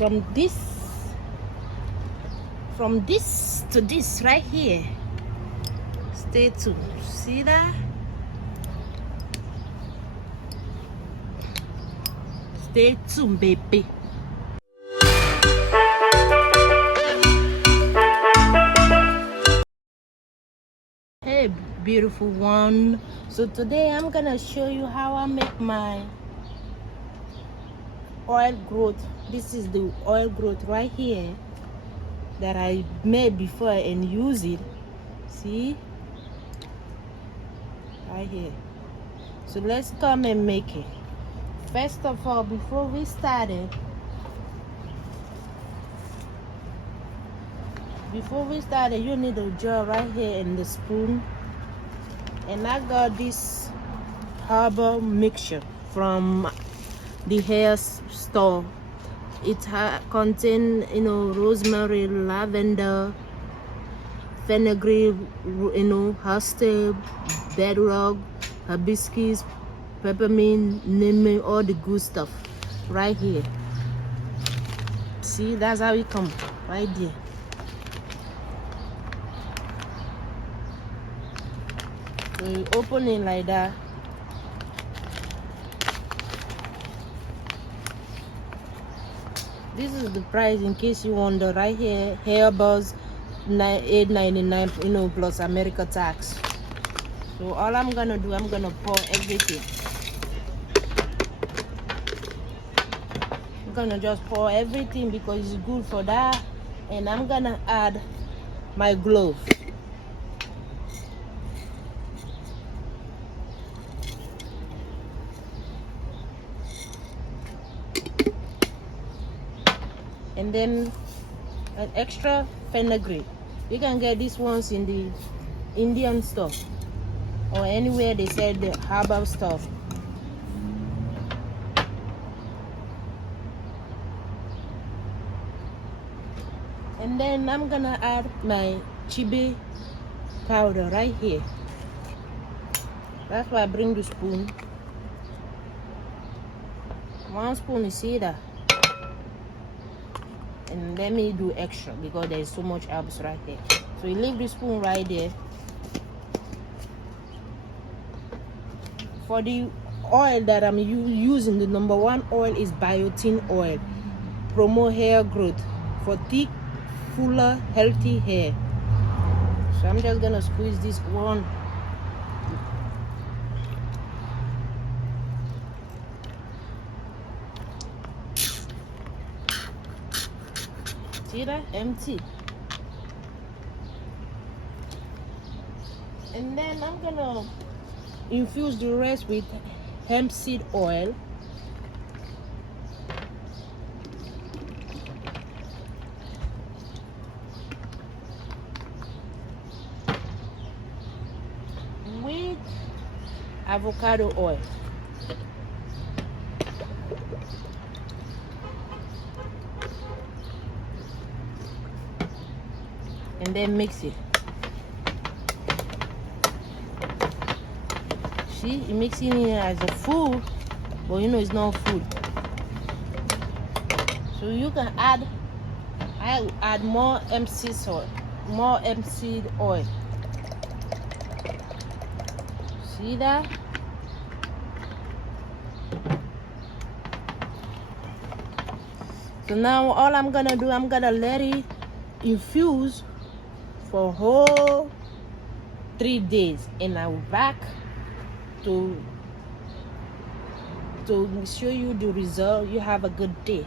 from this to this right here. Stay tuned. See that? Stay tuned, baby. Hey, beautiful one. So today I'm gonna show you how I make my oil growth. This is the oil growth right here that I made before and use it. See? Right here. So let's come and make it. First of all, before we started, you need a jar right here and the spoon. And I got this herbal mixture from the hair store. It contains, rosemary, lavender, fenugreek, Horsetail, Burdock, Hibiscus, Peppermint, Neem, all the good stuff right here. See, that's how it comes right there. So you open it like that. This is the price in case you wonder. Right here, Herbals, $8.99, plus America tax. So all I'm gonna do, I'm gonna pour everything. I'm gonna just pour everything because it's good for that. And I'm gonna add my glove. And then an extra fenugreek. You can get these ones in the Indian store or anywhere they sell the herbal stuff. And then I'm gonna add my chili powder right here. That's why I bring the spoon. 1 spoon, you see that? And let me do extra because there's so much herbs right there. So you leave the spoon right there. For the oil that I'm using, the #1 oil is biotin oil. Promote hair growth for thick, fuller, healthy hair. So I'm just gonna squeeze this one. See that? Empty. And then I'm gonna infuse the rest with hemp seed oil. With avocado oil. And then mix it. See, you're mixing it as a food, but it's not food. So you can add more hemp seed oil. See that? So now all I'm gonna do, I'm gonna let it infuse for whole 3 days, and I will back to show you the result. You have a good day.